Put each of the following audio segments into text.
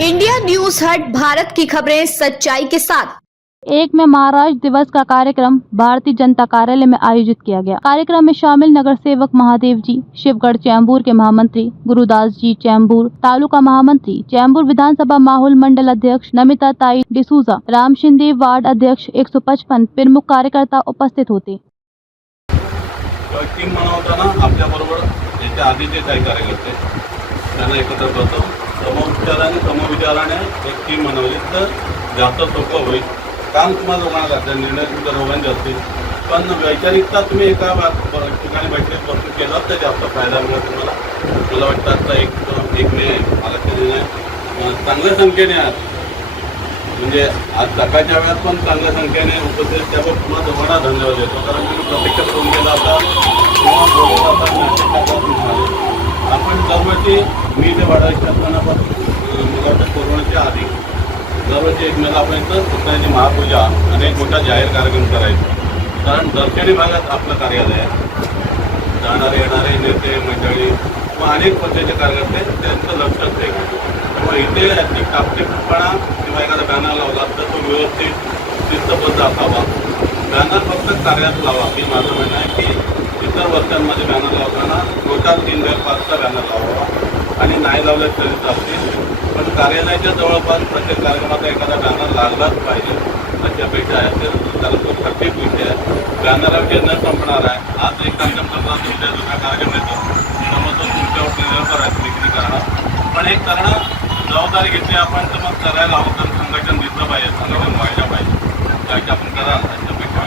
India news हट, भारत की खबरें सच्चाई के साथ। 1 में महाराष्ट्र दिवस का कार्यक्रम भारतीय जनता कार्यालय में आयोजित किया गया। कार्यक्रम में शामिल नगर सेवक महादेव जी, शिवगढ़ चैम्बूर के महामंत्री गुरुदास जी चैम्बूर, तालुका महामंत्री चैम्बूर, विधानसभा माहौल मंडल अध्यक्ष नमिता ताई डिसूजा, राम शिंदे वार्ड अध्यक्ष 155 प्रमुख कार्यकर्ता उपस्थित होते। टीम बनवताना आपल्याबरोबर याच्या आधीचे काही कार्यकर्ते त्यांना एकत्र करतो, समविचाराने समविचाराने एक टीम बनवली तर जास्त सोपं होईल. काम तुम्हाला दोघांना लागतं, निर्णय तुमच्या दोघांचे असतील, पण वैचारिकता तुम्ही एका ठिकाणी बैठकीत बसून केलं तर जास्त फायदा मिळेल तुम्हाला. मला वाटतं आता एक मे महाराष्ट्र निर्णय चांगल्या संख्येने आहेत, म्हणजे आज सकाळच्या वेळात पण चांगल्या संख्येने उपस्थित. त्यावर पुन्हा दोघांना धन्यवाद देतो, कारण तुम्ही प्रत्यक्ष फोन केला होता किंवा बोलला होता. आपण दरवर्षी मी ते वाढायचे असताना पण मला वाटतं कोरोनाच्या आधी दरवर्षी 1 मेला आपण इथं सत्यनारायणाची महापूजा आणि एक मोठा जाहीर कार्यक्रम करायचा. कारण दर्शनी भागात आपलं कार्यालय आहे. जाणारे येणारे नेते मंडळी किंवा अनेक पक्षाचे कार्यकर्ते त्यांचं लक्ष असते किंवा इथे टापटीपणा किंवा एखादा बॅनर लावला तर तो व्यवस्थित शिस्तबद्ध असावा. बॅनर फक्त कार्यात लावा हे माझं म्हणणं आहे की इतर वर्षांमध्ये बॅनर लावताना टोटल 3 बाय 5चा बॅनर लावावा आणि नाही लावले तरी चालतील, पण कार्यालयाच्या जवळपास प्रत्येक कार्यक्रमाचा एखादा बॅनर लागलाच पाहिजे अशी अपेक्षा आहे. तर त्याला तो प्रत्येक विषय आहे. बॅनरविषय न संपणार आहे. आज एक कार्यक्रम करताना तुमच्या दुसरा कार्यक्रम येतो त्यामुळे तो तुमच्यावर निर्भर आहे विक्री करणं, पण एक करणं जबाबदारी घेतली आपण तर मग करायला हवं. तर संघटन दिसलं पाहिजे, संघटन व्हायला पाहिजे. त्याची आपण कराल अशी अपेक्षा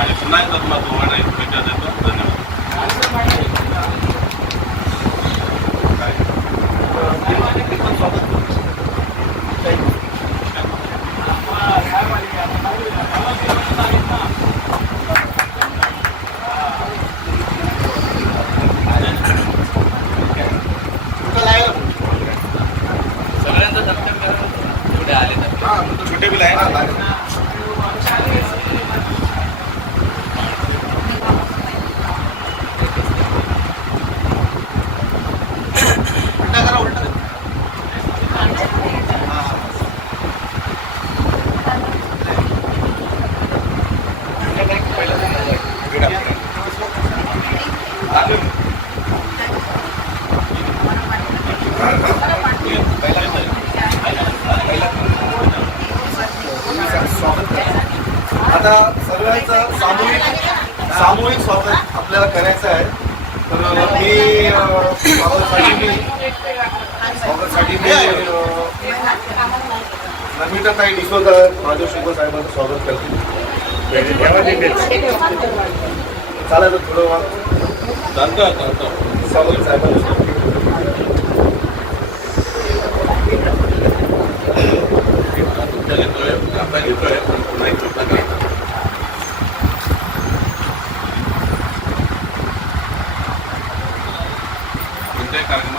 आणि पुन्हा एकदा तुम्हाला दोघांना शुभेच्छा देतो. धन्यवाद. सगळ्यांचं दर्शन करा कुठे आले तर छोटे बिल आहे ना. आता सर्वांचं सामूहिक स्वागत आपल्याला करायचं आहे. तर मी स्वागतासाठी नमिता ताई डिसूजा, माझ्या शिवगढ़ साहेबांचं स्वागत करते. चालेल थोडं स्वागत साहेबांचं. कोणत्याही कार्यक्रमात एवढ्या पैसे नाही, कोणत्याही कार्यक्रम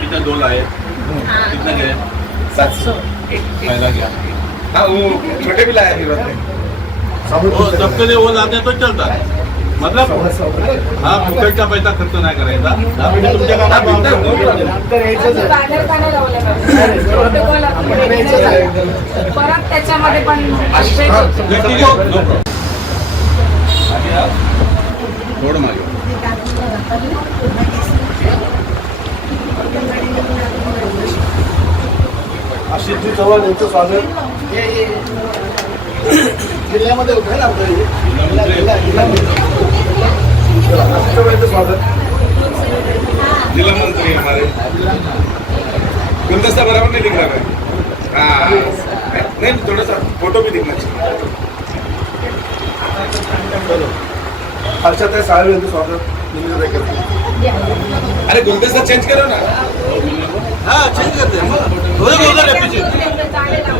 कितना डोल आए, कितना गए 700 पहला गया. हाँ वो छोटे भी लाए हैं. वो सबके लिए वो लाते तो चलता है. मतलब हाँ फुकट का पैसा खर्च नाही करायचा. तुमच्या परत त्याच्यामध्ये पण थोडं मागे आशिषजी चव्हाण यांचं स्वागत जिल्ह्यामध्ये होतं ना आपलं स्वागत. जिला मंत्री हमारे गुलदस्ता बराबर नहीं दिख रहा है. हाँ नहीं, थोड़ा सा फोटो भी दिखना चाहिए. हर्षद साहेब यांचं स्वागत. अरे गुलदस्ता चेंज करो ना. हाँ चेंज करते हैं.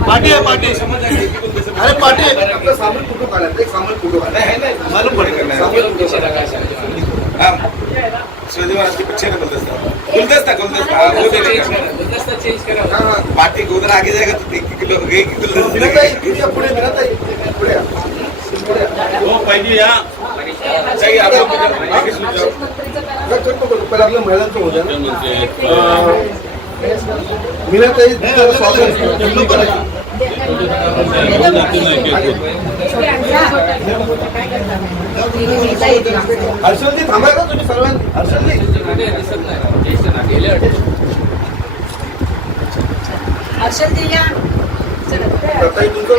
पार्टी है पार्टी. अरे पार्टी आपलं सामान फोटो काढायचं. एक सामान फोटो काढायचं मालूम पड़ेगा. शिवाजी महाराज के पीछे गुलदस्ता गुलदस्ता चेंज करा पार्टी को उधर आगे जाएगा तो 1 किलो गुलदस्ता पुढे पुढे हो पाहिजे या चाहिए आप लोग आगे सुन जाओ पहिले आपल्या महिलांचं होतं ना म्हणजे मीनाताई स्वागत हर्षलजी थांबाय का तुम्ही सर्वांनी हर्षलजी ताई तुमचं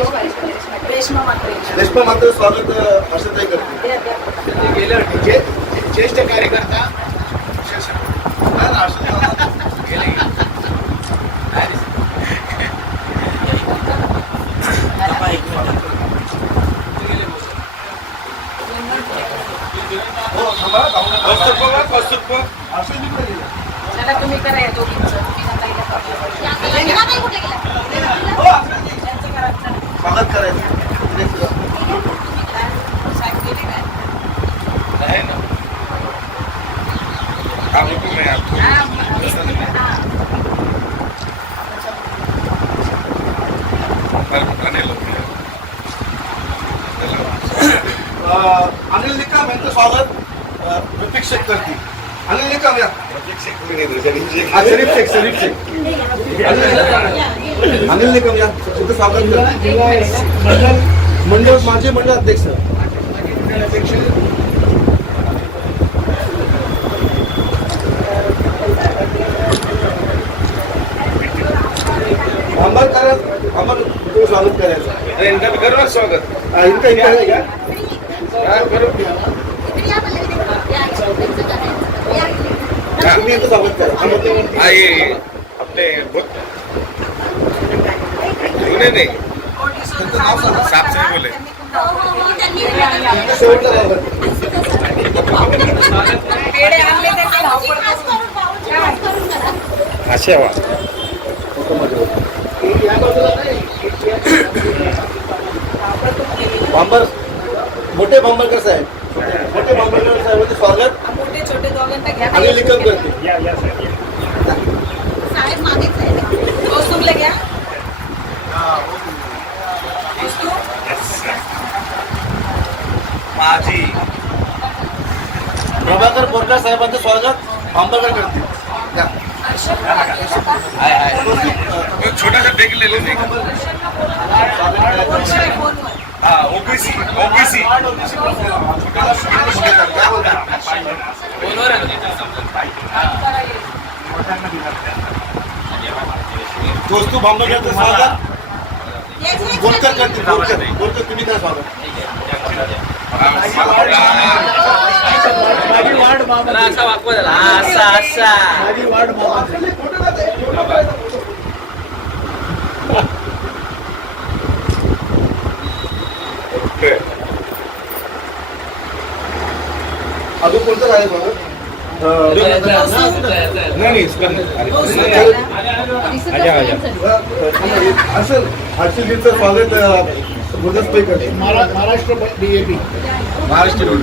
रेश्मा मात्रे रेश्मा मात्र स्वागत हर्षलताई करते ज्येष्ठ कार्यकर्ता कौस्तुभ चला तुम्ही करा या दोघींचं स्वागत करायचं है ना आप लोग में आपको अनिल निकम यांचं स्वागत रफिक शेख करतील अनिल निकम या शरीफ शेख अनिल निकम या तुमचं स्वागत करतील मंडळ माझे मंडळ अध्यक्ष स्वागत करायचं इनका भी करो स्वागत इनका तुम्ही इथं स्वागत करा आइए अपने नहीं साफ से बोले शेवटचं स्वागत पेढे आणले त्याचे धावपळ अच्छा वा बांबर मोठे बांबरकर साहेब मोठे बांबरकर साहेबांचे स्वागत मोठे छोटे दोघांना घ्या अनिल निकम करते साहेब मागेच आहे कौस्तुभला घ्या माझी प्रभाकर बोरकर साहेबांचं स्वागत बांबरकर करते छोटा सा ब्रेक ले लेने हाँ ओबीसी दोस्तू बांबरकरचं स्वागत बोरकर करते बोरकर तुम्ही काय स्वागत असा वाकवा झाला असा असा अजून कोणतं आहे स्वागत नहीं इस पर हर्षलजींचं स्वागत गुलदस्ते करते महाराष्ट्र बीएपी महाराष्ट्र रोड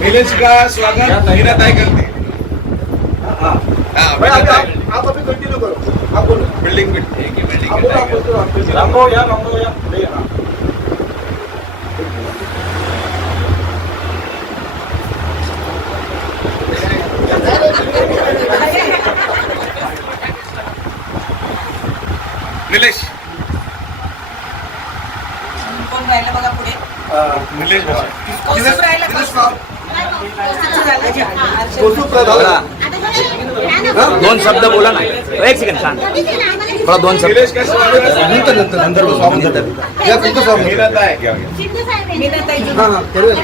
मिलेज का स्वागत मीनाताई करते हाँ आप अभी कंटिन्यू करो आप बोलो बिल्डिंग रामभाऊ या पुढे या. निलेश कोण राहिलं बघा पुढे निलेश कौस्तुभ राहिलं कौस्तुभ प्रधान दोन शब्द बोला ना एक सेकंड शांत थोडा दोन शब्द निलेश का स्वागत नंतर स्वागत या तुमचं स्वागत मीनाताई मीनाताई हां हां करूया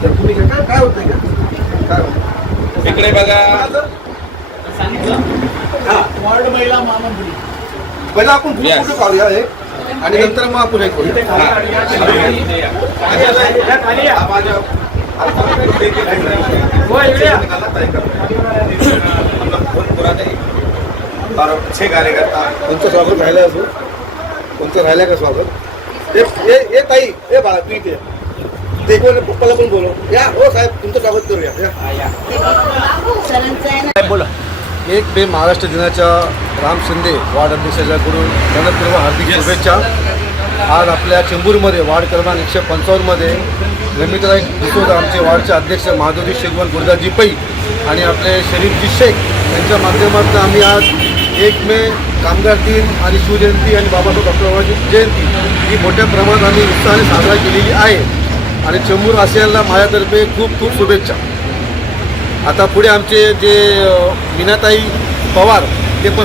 तर तुम्ही काय होतं काय होतं इकडे बघा वार्ड महिला महामंत्री पहिला आपण फोटो काढूया हे आणि नंतर मग आपण हे करूया और अच्छे कार्यकर्ता कोणतं स्वागत राहिलं अजून कोणतं राहिलं का स्वागत ये ताई ए बाळा तू इथे ते कोण पप्पाला पण बोलव या हो साहेब तुमचं स्वागत करूया या. सरांचं आहे ना. साहेब बोला. 1 मे महाराष्ट्र दिनाच्या राम शिंदे वार्ड अध्यक्षाच्याकडून मनपूर्व हार्दिक शुभेच्छा. आज आपल्या चेंबूरमध्ये वार्ड क्रमांक 155मध्ये रमिताई डिसोजा आमचे वार्डचे अध्यक्ष माधुरी शेगवन गुरुदासजी पै आणि आपले शरीफजी शेख यांच्या माध्यमातून आम्ही आज 1 मे कामगार दिन आणि शिवजयंती आणि बाबासाहेब डॉक्टर बाबासाहेब जयंती ही मोठ्या प्रमाणात आम्ही उत्साहाने साजरा केलेली आहे आणि चेंबूर वासियांना माझ्यातर्फे खूप खूप शुभेच्छा. आता पुढे आमचे जे मीनाताई पवार ते पण